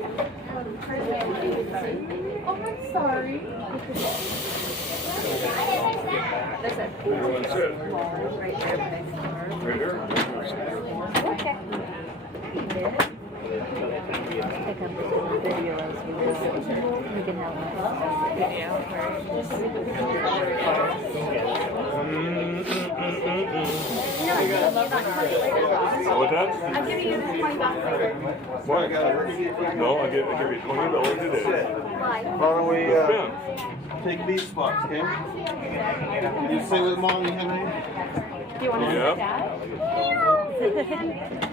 Oh, I'm sorry. That's it. Right there, next door. Right here? Okay. Pick up the video as we go. We can have What's that? I'm giving you this $20 later. Why? No, I'll give you $20 today. Why? Why don't we take these spots, okay? You stay with Mommy, Henry? Do you want to Yeah. see that?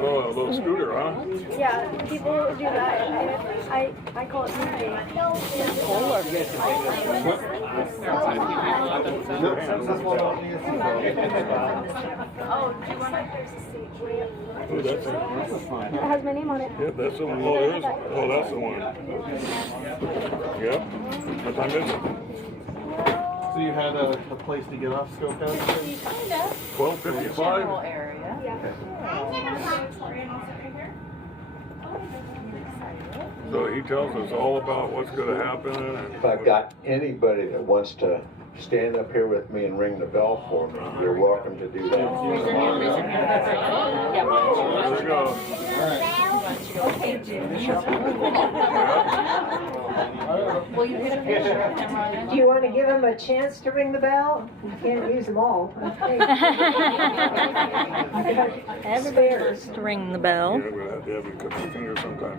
Oh, a little scooter, huh? Yeah, people do that. I call it moving. What? Nope, since this one only is Oh, do you want to? Oh, that's it. It has my name on it. Yeah, that's the one. Oh, there's. Oh, that's the one. Yep. What time is it? So you had a place to get off scoped out? 12:55. So he tells us all about what's going to happen. And If I've got anybody that wants to stand up here with me and ring the bell for me, you're welcome to do that. There we go. Okay, Jim. Will you get a picture? Do you want to give them a chance to ring the bell? You can't use them all. Everybody has to ring the bell. Yeah, we'll have to have you cut your finger sometime.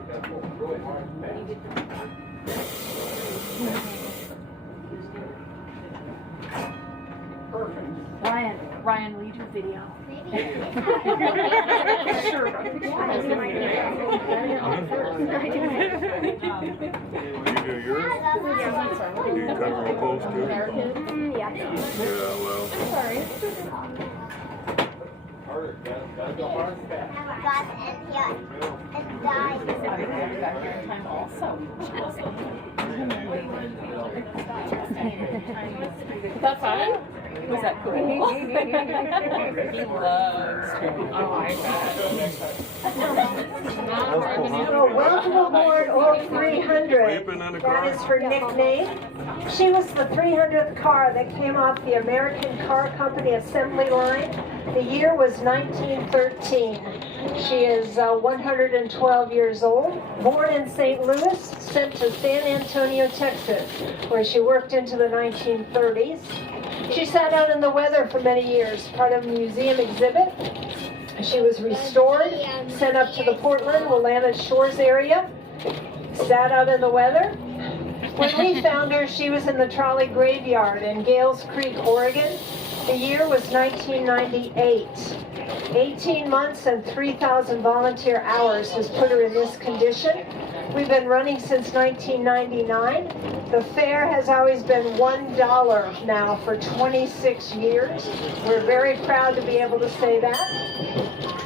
Ryan, will you do a video? Sure. You do yours? Do you cover a post too? Yeah. Yeah, well. Sorry. That's fine. Was that cool? He loves. Oh my god. So welcome aboard Old 300. Sleeping in the car? That is her nickname. She was the 300th car that came off the American Car Company assembly line. The year was 1913. She is 112 years old, born in St. Louis, sent to San Antonio, Texas, where she worked into the 1930s. She sat out in the weather for many years, part of a museum exhibit. She was restored, sent up to the Portland, Willamette Shores area, sat out in the weather. When we found her, she was in the Trolley graveyard in Gales Creek, Oregon. The year was 1998. 18 months and 3,000 volunteer hours has put her in this condition. We've been running since 1999. The fare has always been $1 now for 26 years. We're very proud to be able to say that.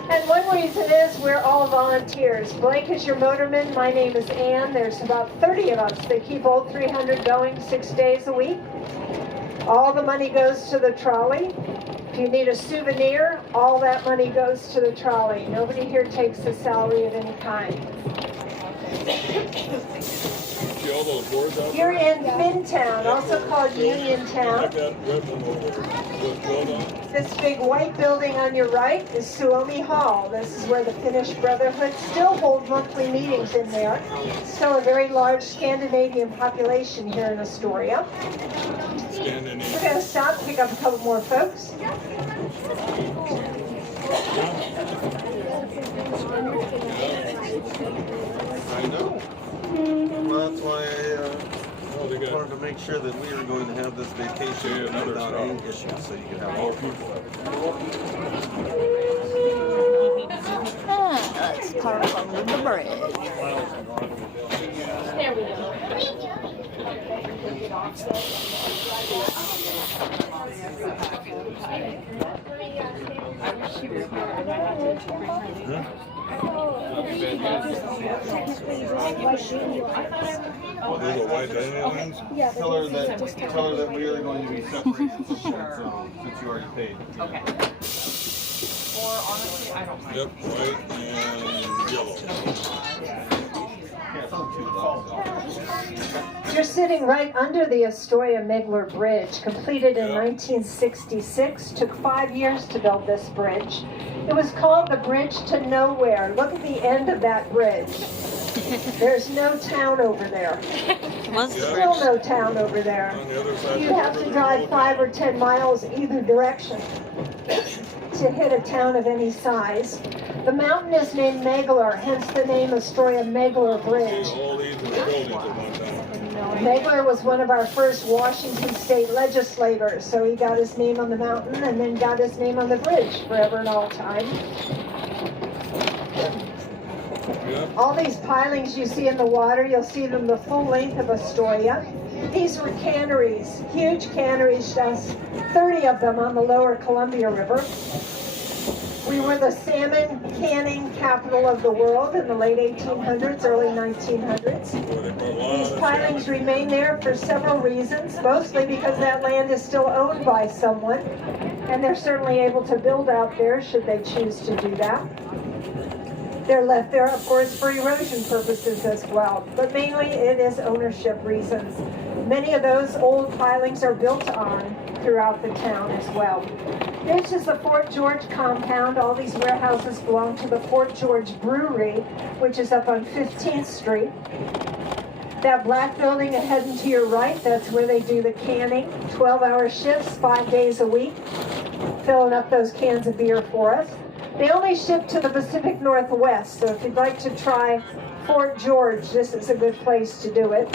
And one reason is we're all volunteers. Blake is your motorman. My name is Ann. There's about 30 of us that keep Old 300 going 6 days a week. All the money goes to the trolley. If you need a souvenir, all that money goes to the trolley. Nobody here takes a salary of any kind. See all those boards out You're there? in Midtown, also called Uniontown. Like that red one over there. What's going on? This big white building on your right is Suomi Hall. This is where the Finnish Brotherhood still hold monthly meetings in there. Still a very large Scandinavian population here in Astoria. Standing We're in. going to stop, pick up a couple more folks. I know. Well, that's why Oh, they I got wanted to make sure that we were going to have this vacation Yeah, another without stop. any issues, so you could have more more people. Let's park under the bridge. There we go. Oh, there's a white aliens? Tell her that we are going to be separated from that zone since you already paid. Okay. Or honestly, I don't mind. Yep, white and yellow. You're sitting right under the Astoria-Megler Bridge, completed in 1966. Took 5 years to build this bridge. It was called the Bridge to Nowhere. Look at the end of that bridge. There's no town over there. Still no town over there. On the other side You of the have river, to the drive road. 5 or 10 miles either direction to hit a town of any size. The mountain is named Megler, hence the name Astoria-Megler Bridge. All these were buildings at one time. Megler was one of our first Washington state legislators, so he got his name on the mountain and then got his name on the bridge forever and all time. Yeah. All these pilings you see in the water, you'll see them the full length of Astoria. These were canneries, huge canneries, just 30 of them on the lower Columbia River. We were the salmon canning capital of the world in the late 1800s, early 1900s. Boy, they brought a lot These of pilings remain there for several reasons, mostly because that land is still owned by someone, and they're certainly able to build out there should they choose to do that. They're left there, of course, for erosion purposes as well, but mainly it is ownership reasons. Many of those old pilings are built on throughout the town as well. This is the Fort George compound. All these warehouses belong to the Fort George Brewery, which is up on 15th Street. That black building ahead and to your right, that's where they do the canning. 12-hour shifts, 5 days a week, filling up those cans of beer for us. They only ship to the Pacific Northwest, so if you'd like to try Fort George, this is a good place to do it.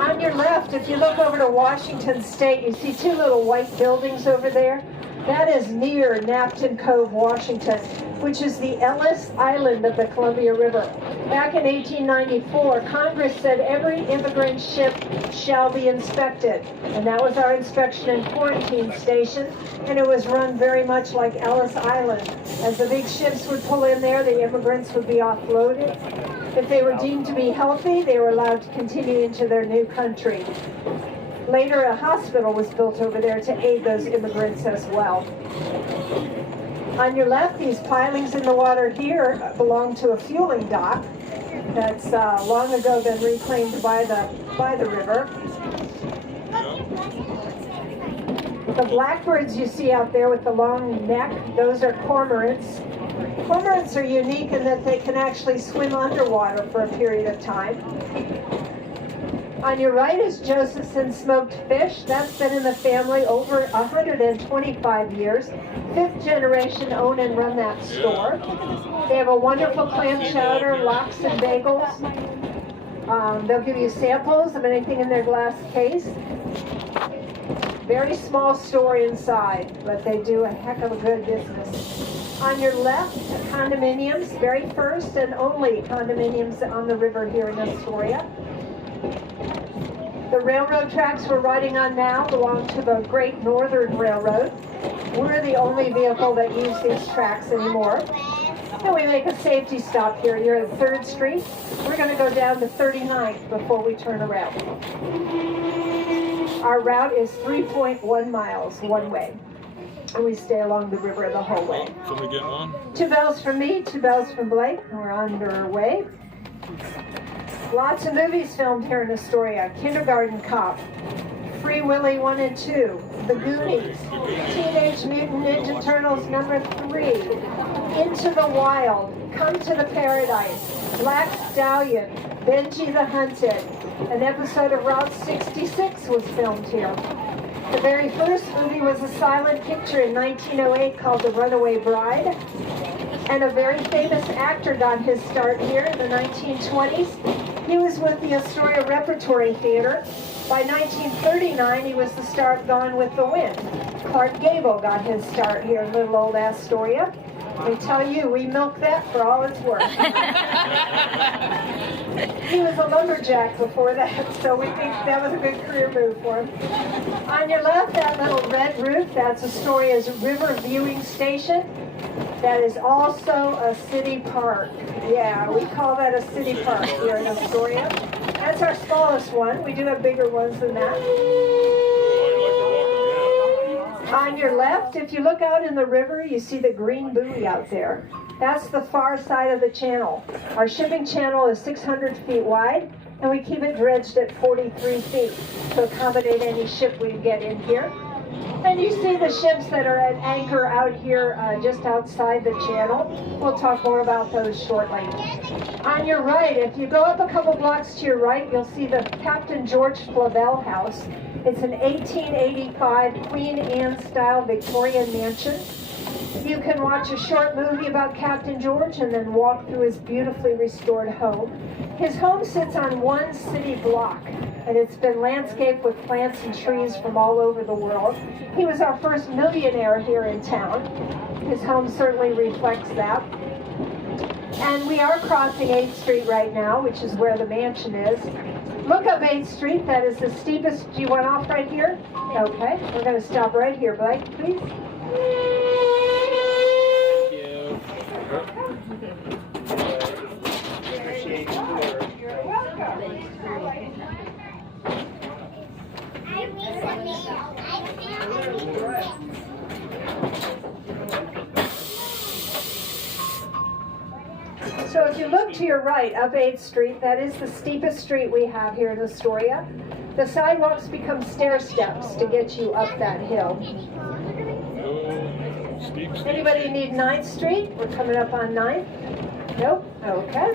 On your left, if you look over to Washington State, you see 2 little white buildings over there. That is near Napton Cove, Washington, which is the Ellis Island of the Columbia River. Back in 1894, Congress said every immigrant ship shall be inspected. And that was our inspection and quarantine station. And it was run very much like Ellis Island. As the big ships would pull in there, the immigrants would be offloaded. If they were deemed to be healthy, they were allowed to continue into their new country. Later, a hospital was built over there to aid those immigrants as well. On your left, these pilings in the water here belong to a fueling dock that's long ago been reclaimed by the river. The blackbirds you see out there with the long neck, those are cormorants. Cormorants are unique in that they can actually swim underwater for a period of time. On your right is Josephson smoked fish. That's been in the family over 125 years. 5th generation own and run that store. They have a wonderful clam chowder, lox and bagels. They'll give you samples of anything in their glass case. Very small store inside, but they do a heck of a good business. On your left, condominiums, very first and only condominiums on the river here in Astoria. The railroad tracks we're riding on now belong to the Great Northern Railroad. We're the only vehicle that use these tracks anymore. And we make a safety stop here. You're at 3rd Street. We're going to go down to 39th before we turn around. Our route is 3.1 miles one way. And we stay along the river the whole way. Somebody getting on? 2 bells from me, 2 bells from Blake. We're underway. Lots of movies filmed here in Astoria. Kindergarten Cop, Free Willy 1 and 2, The Goonies, Teenage Mutant Ninja Turtles #3, Into the Wild, Come to the Paradise, Black Stallion, Benji the Hunted. An episode of Route 66 was filmed here. The very first movie was a silent picture in 1908 called The Runaway Bride. And a very famous actor got his start here in the 1920s. He was with the Astoria Repertory Theater. By 1939, he was the star of Gone with the Wind. Clark Gable got his start here in little old Astoria. They tell you, we milk that for all it's worth. He was a lumberjack before that, so we think that was a good career move for him. On your left, that little red roof, that's Astoria's River Viewing Station. That is also a city park. Yeah, we call that a city park here in Astoria. That's our smallest one. We do have bigger ones than that. On your left, if you look out in the river, you see the green buoy out there. That's the far side of the channel. Our shipping channel is 600 feet wide, and we keep it dredged at 43 feet to accommodate any ship we get in here. And you see the ships that are at anchor out here just outside the channel. We'll talk more about those shortly. On your right, if you go up a couple blocks to your right, you'll see the Captain George Flavel House. It's an 1885 Queen Anne style Victorian mansion. You can watch a short movie about Captain George and then walk through his beautifully restored home. His home sits on one city block, and it's been landscaped with plants and trees from all over the world. He was our first millionaire here in town. His home certainly reflects that. And we are crossing 8th Street right now, which is where the mansion is. Look up 8th Street, that is the steepest. Do you want off right here? Okay, we're going to stop right here, Blake, please. So if you look to your right, up 8th Street, that is the steepest street we have here in Astoria. The sidewalks become stair steps to get you up that hill. Anybody need 9th Street? We're coming up on 9th. Nope, okay.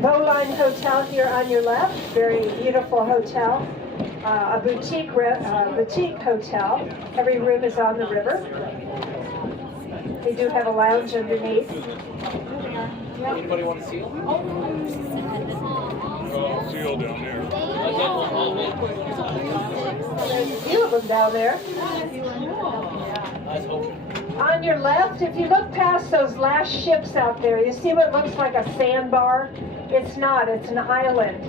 Bowline Hotel here on your left, very beautiful hotel. A boutique hotel. Every room is on the river. They do have a lounge underneath. Anybody want to see it? Seal down there. There's a few of them down there. On your left, if you look past those last ships out there, you see what looks like a sandbar? It's not, it's an island.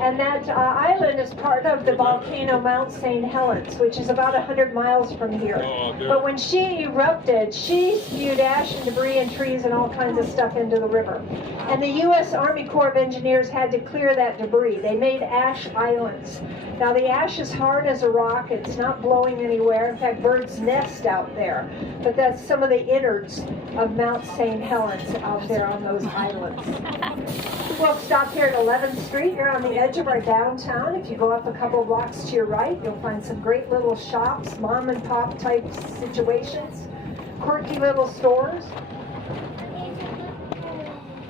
And that island is part of the volcano Mount St. Helens, which is about 100 miles from here. But when she erupted, she spewed ash and debris and trees and all kinds of stuff into the river. And the U.S. Army Corps of Engineers had to clear that debris. They made ash islands. Now the ash is hard as a rock. It's not blowing anywhere. In fact, birds nest out there. But that's some of the innards of Mount St. Helens out there on those islands. We'll stop here at 11th Street. You're on the edge of our downtown. If you go up a couple blocks to your right, you'll find some great little shops, mom and pop type situations, quirky little stores.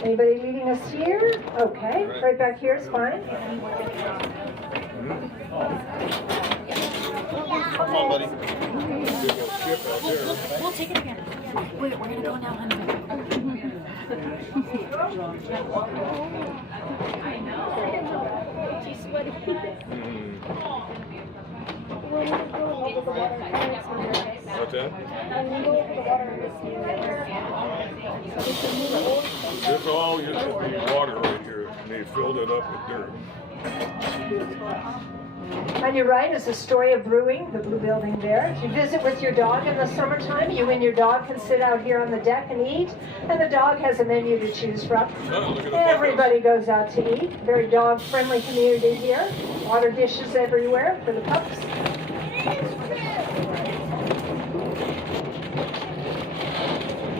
Anybody leading us here? Okay, right back here is fine. Come on, buddy. We'll take it again. Wait, we're gonna go now, honey. What's that? This all used to be water right here, and they filled it up with dirt. On your right is Astoria Brewing, the blue building there. If you visit with your dog in the summertime, you and your dog can sit out here on the deck and eat, and the dog has a menu to choose from. Everybody goes out to eat. Very dog-friendly community here. Water dishes everywhere for the pups.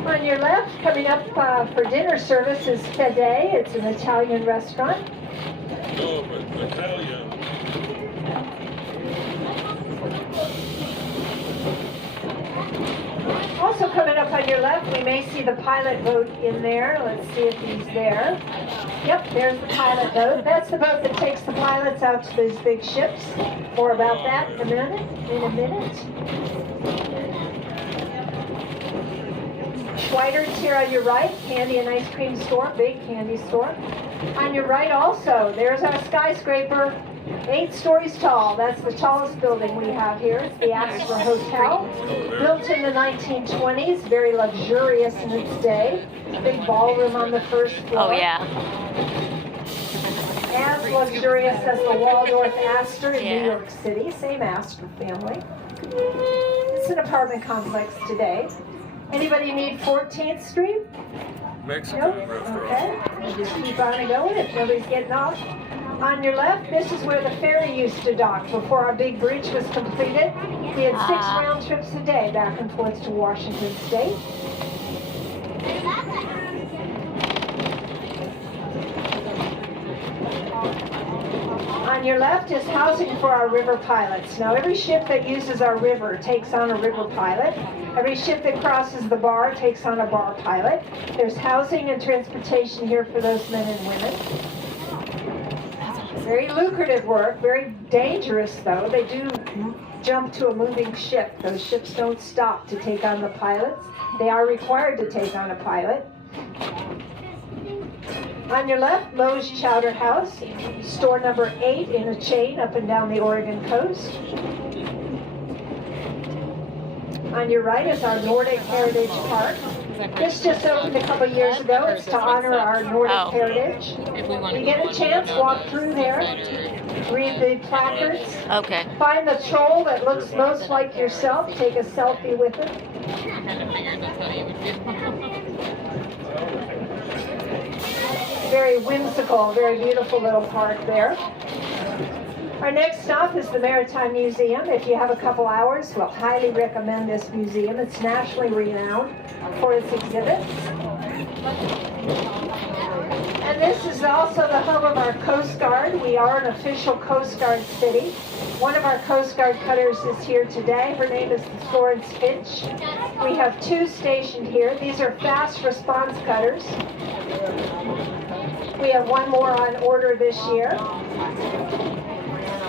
On your left, coming up for dinner service is Fede. It's an Italian restaurant. Oh, but Italian. Also coming up on your left, we may see the pilot boat in there. Let's see if he's there. Yep, there's the pilot boat. That's the boat that takes the pilots out to those big ships. More about that in a minute. Schweidert's here on your right, candy and ice cream store, big candy store. On your right also, there's our skyscraper, 8 stories tall. That's the tallest building we have here. It's the Astoria Hotel, built in the 1920s, very luxurious in its day. Big ballroom on the first floor. Oh, yeah. As luxurious as the Waldorf Astor in New York City, same Astor family. It's an apartment complex today. Anybody need 14th Street? Mexican Nope. restaurant. Okay. We'll just keep on going if nobody's getting off. On your left, this is where the ferry used to dock before our big bridge was completed. We had 6 round trips a day back and forth to Washington State. On your left is housing for our river pilots. Now every ship that uses our river takes on a river pilot. Every ship that crosses the bar takes on a bar pilot. There's housing and transportation here for those men and women. Very lucrative work, very dangerous though. They do jump to a moving ship. Those ships don't stop to take on the pilots. They are required to take on a pilot. On your left, Moe's Chowder House, store number 8 in a chain up and down the Oregon coast. On your right is our Nordic Heritage Park. This just opened a couple years ago. It's to honor our Nordic heritage. You get a chance, walk through there, read the placards, Okay. find the troll that looks most like yourself, take a selfie with it. Very whimsical, very beautiful little park there. Our next stop is the Maritime Museum. If you have a couple hours, we'll highly recommend this museum. It's nationally renowned for its exhibits. And this is also the home of our Coast Guard. We are an official Coast Guard city. One of our Coast Guard cutters is here today. Her name is the Florence Finch. We have 2 stationed here. These are fast response cutters. We have 1 more on order this year.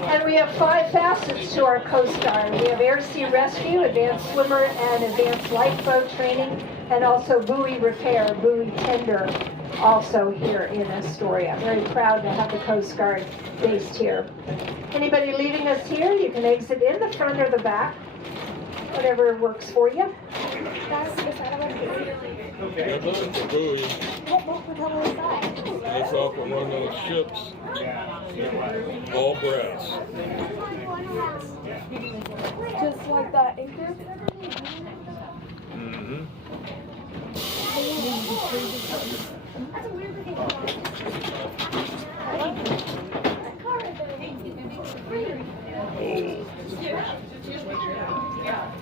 And we have 5 facets to our Coast Guard. We have air sea rescue, advanced swimmer and advanced lifeboat training, and also buoy repair, buoy tender, also here in Astoria. Very proud to have the Coast Guard based here. Anybody leaving us here, you can exit in the front or the back, whatever works for you. That's a buoy. That's off of one of those ships. All brass. Just like that anchor. Mm-hmm.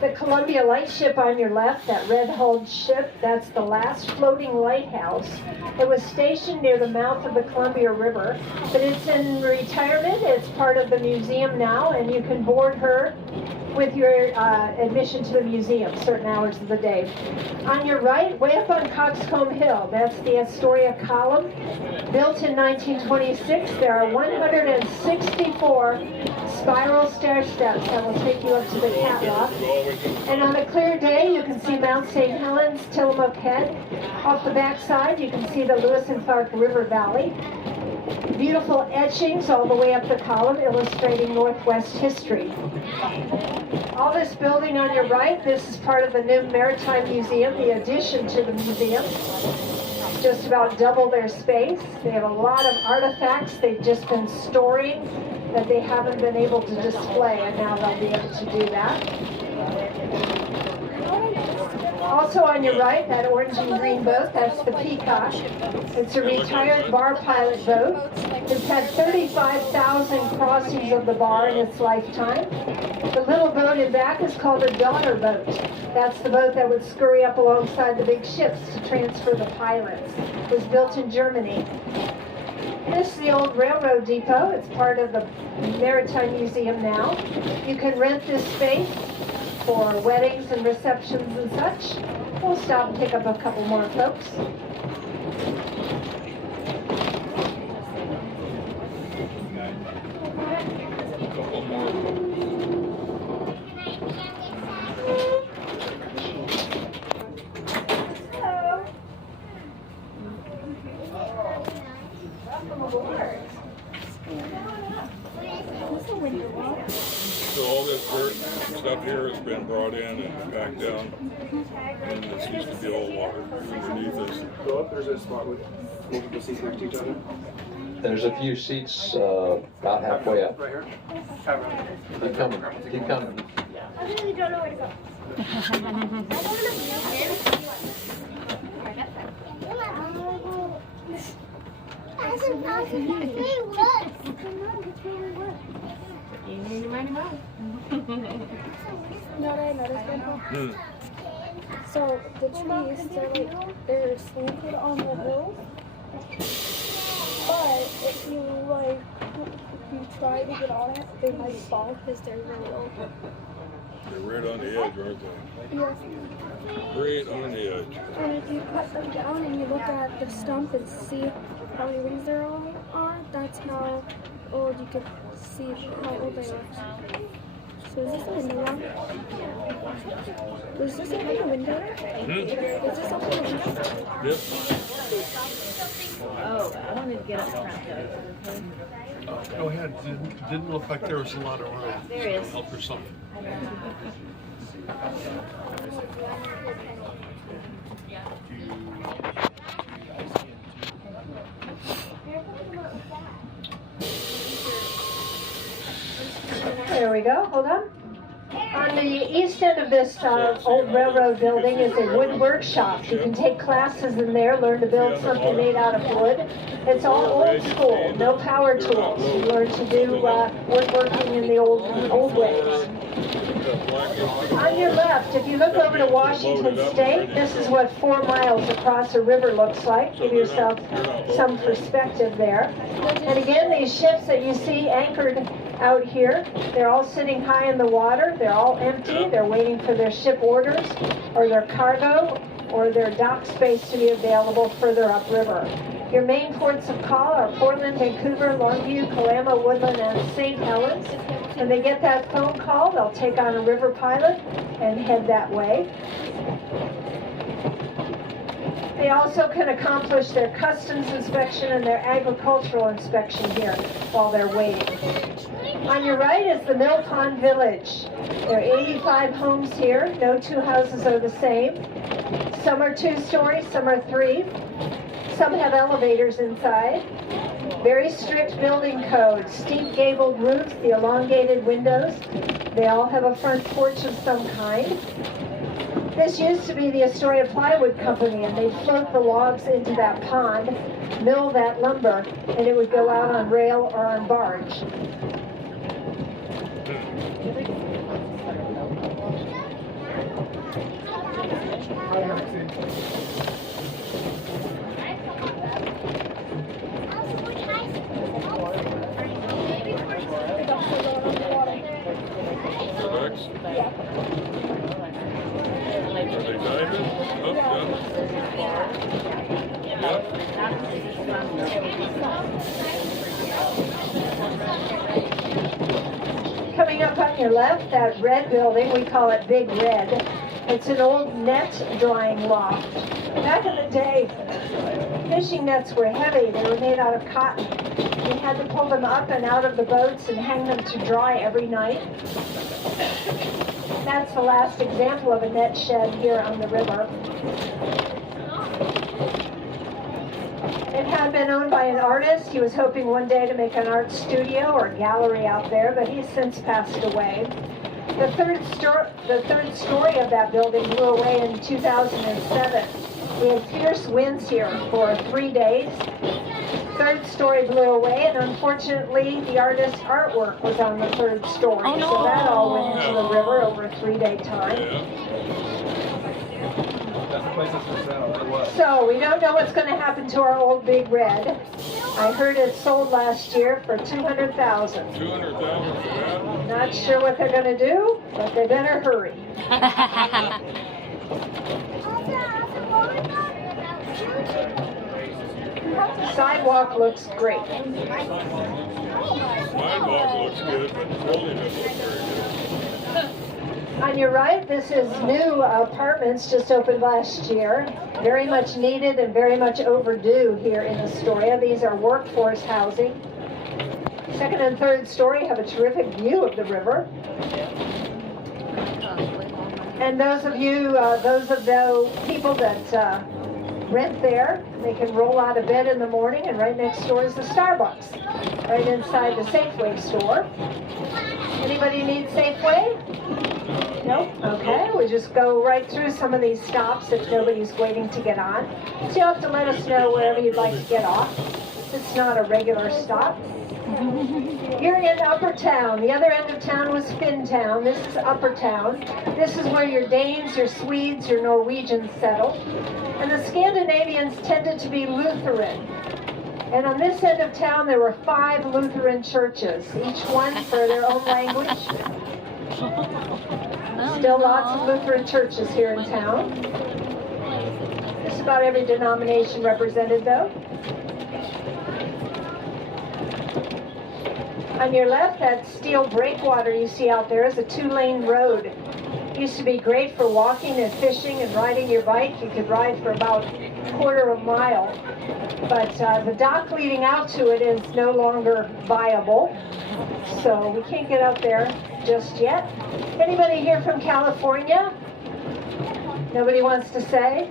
The Columbia Lightship on your left, that red-hulled ship, that's the last floating lighthouse. It was stationed near the mouth of the Columbia River, but it's in retirement. It's part of the museum now, and you can board her with your admission to the museum, certain hours of the day. On your right, way up on Coxcomb Hill, that's the Astoria Column. Built in 1926, there are 164 spiral stair steps that will take you up to the catwalk. And on a clear day, you can see Mount St. Helens, Tillamook Head. Off the backside, you can see the Lewis and Clark River Valley. Beautiful etchings all the way up the column illustrating Northwest history. All this building on your right, this is part of the new Maritime Museum, the addition to the museum. Just about double their space. They have a lot of artifacts they've just been storing that they haven't been able to display, and now they'll be able to do that. Also on your right, that orange and green boat, that's the Peacock. It's a retired bar pilot boat. It's had 35,000 crossings of the bar in its lifetime. The little boat in back is called a daughter boat. That's the boat that would scurry up alongside the big ships to transfer the pilots. It was built in Germany. This is the old railroad depot. It's part of the Maritime Museum now. You can rent this space for weddings and receptions and such. We'll stop and pick up a couple more folks. So all this dirt stuff here has been brought in and packed down, and this used to be all water underneath us. Go up, there's a spot with multiple seats next to each other. There's a few seats about halfway up. Right here. Keep coming, keep coming. I really don't know where to go. So the trees, they're slanted on the hill, but if you like you try to get on it, they might fall because they're really old. They're right on the edge, aren't they? Yes. Right on the edge. And if you cut them down and you look at the stump and see how many rings there are, that's how old you can see how old they are. So is this a window one? Was this open a window? Is this open a window? Yep. Oh, I wanted to get up front though. Go ahead. Didn't look like there was a lot of room. There is. Help or something. There we go, hold on. On the east end of this old railroad building is a wood workshop. You can take classes in there, learn to build something made out of wood. It's all old school, no power tools. You learn to do woodworking in the old ways. On your left, if you look over to Washington State, this is what 4 miles across a river looks like. Give yourself some perspective there. And again, these ships that you see anchored out here, they're all sitting high in the water. They're all empty. They're waiting for their ship orders or their cargo or their dock space to be available further upriver. Your main ports of call are Portland, Vancouver, Longview, Kalama, Woodland, and St. Helens. When they get that phone call, they'll take on a river pilot and head that way. They also can accomplish their customs inspection and their agricultural inspection here while they're waiting. On your right is the Mill Pond Village. There are 85 homes here. No 2 houses are the same. Some are 2-story, some are 3. Some have elevators inside. Very strict building code, steep gabled roofs, the elongated windows. They all have a front porch of some kind. This used to be the Astoria Plywood Company, and they'd float the logs into that pond, mill that lumber, and it would go out on rail or on barge. Coming up on your left, that red building, we call it Big Red. It's an old net drying loft. Back in the day, fishing nets were heavy. They were made out of cotton. We had to pull them up and out of the boats and hang them to dry every night. That's the last example of a net shed here on the river. It had been owned by an artist. He was hoping one day to make an art studio or gallery out there, but he's since passed away. The third story of that building blew away in 2007. We had fierce winds here for 3 days. Third story blew away, and unfortunately, the artist's artwork was on the third story. Oh, no. So that all went into the river over a 3-day time. So we don't know what's going to happen to our old Big Red. I heard it sold last year for $200,000. $200,000 for that? Not sure what they're going to do, but they better hurry. Sidewalk looks great. Sidewalk looks good, but the building doesn't look very good. On your right, this is new apartments just opened last year. Very much needed and very much overdue here in Astoria. These are workforce housing. Second and third story have a terrific view of the river. And those of the people that rent there, they can roll out of bed in the morning, and right next door is the Starbucks, right inside the Safeway store. Anybody need Safeway? Nope. Okay, we just go right through some of these stops if nobody's waiting to get on. So you'll have to let us know wherever you'd like to get off. It's not a regular stop. You're in Upper Town. The other end of town was Finn Town. This is Upper Town. This is where your Danes, your Swedes, your Norwegians settled. And the Scandinavians tended to be Lutheran. And on this end of town, there were 5 Lutheran churches, each one for their own language. Still lots of Lutheran churches here in town. Just about every denomination represented, though. On your left, that steel breakwater you see out there is a 2-lane road. It used to be great for walking and fishing and riding your bike. You could ride for about a quarter of a mile. But the dock leading out to it is no longer viable. So we can't get up there just yet. Anybody here from California? Nobody wants to say?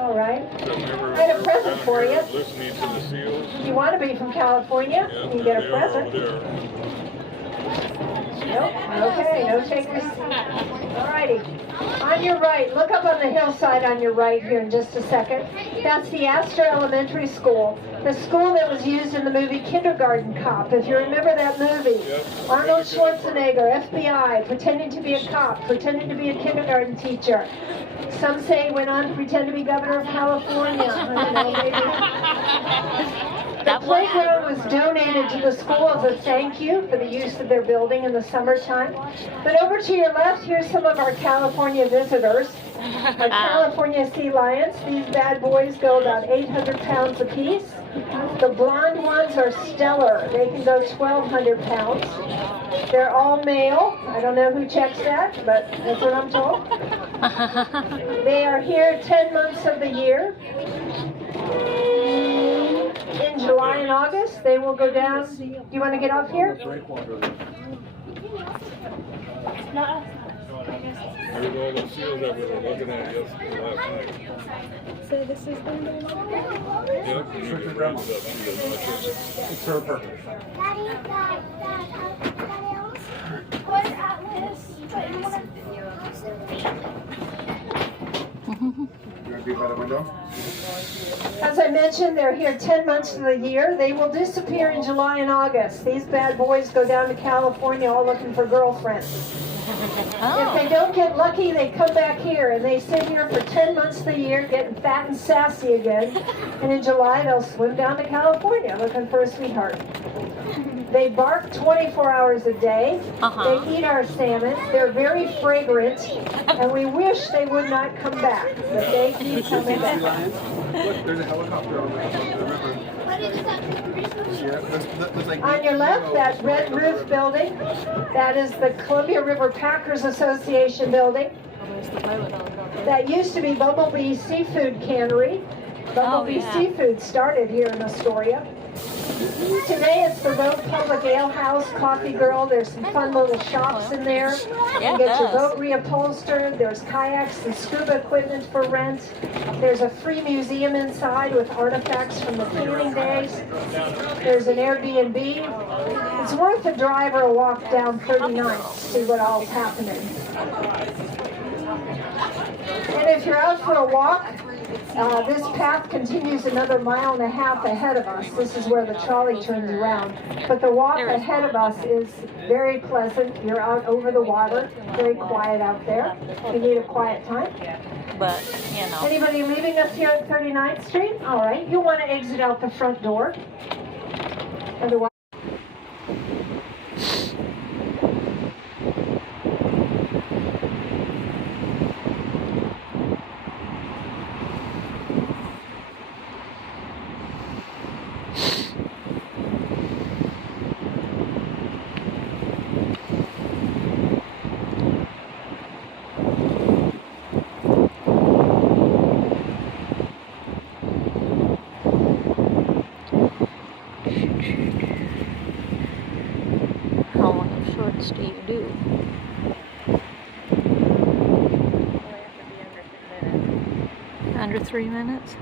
All right. I had a present for you. Listening to the seals. If you want to be from California, you can get a present. Nope. Okay, no takers. Alrighty. On your right, look up on the hillside on your right here in just a second. That's the Astoria Elementary School. The school that was used in the movie Kindergarten Cop. If you remember that movie. Yep. Arnold Schwarzenegger, FBI, pretending to be a cop, pretending to be a kindergarten teacher. Some say he went on to pretend to be governor of California. I don't know, maybe. The playground was donated to the school as a thank you for the use of their building in the summertime. But over to your left, here's some of our California visitors. Our California sea lions. These bad boys go about 800 pounds apiece. The blonde ones are stellar. They can go 1,200 pounds. They're all male. I don't know who checks that, but that's what I'm told. They are here 10 months of the year. In July and August, they will go down. Do you want to get off here? There's all the seals that we were looking at yesterday, last night. So this is the one. Yep, you can raise it up. It's her purpose. Where's Atlas? As I mentioned, they're here 10 months of the year. They will disappear in July and August. These bad boys go down to California all looking for girlfriends. If they don't get lucky, they come back here, and they sit here for 10 months of the year, getting fat and sassy again. And in July, they'll swim down to California looking for a sweetheart. They bark 24 hours a day. They eat our salmon. They're very fragrant, and we wish they would not come back, but they keep coming back. Look, there's a helicopter on the river. On your left, that red roof building, that is the Columbia River Packers Association building. That used to be Bumblebee Seafood Cannery. Bumblebee Seafood started here in Astoria. Today it's the Road Public Ale House, Coffee Girl. There's some fun little shops in there. You get your boat reupholstered. There's kayaks and scuba equipment for rent. There's a free museum inside with artifacts from the canning days. There's an Airbnb. It's worth a drive or a walk down 39th to see what all's happening. And if you're out for a walk, this path continues another 1.5 miles ahead of us. This is where the trolley turns around. But the walk ahead of us is very pleasant. You're out over the water, very quiet out there. You need a quiet time. But, you know. Anybody leaving us here at 39th Street? All right, you'll want to exit out the front door. Otherwise, How long of shorts do you do? Under 3 minutes.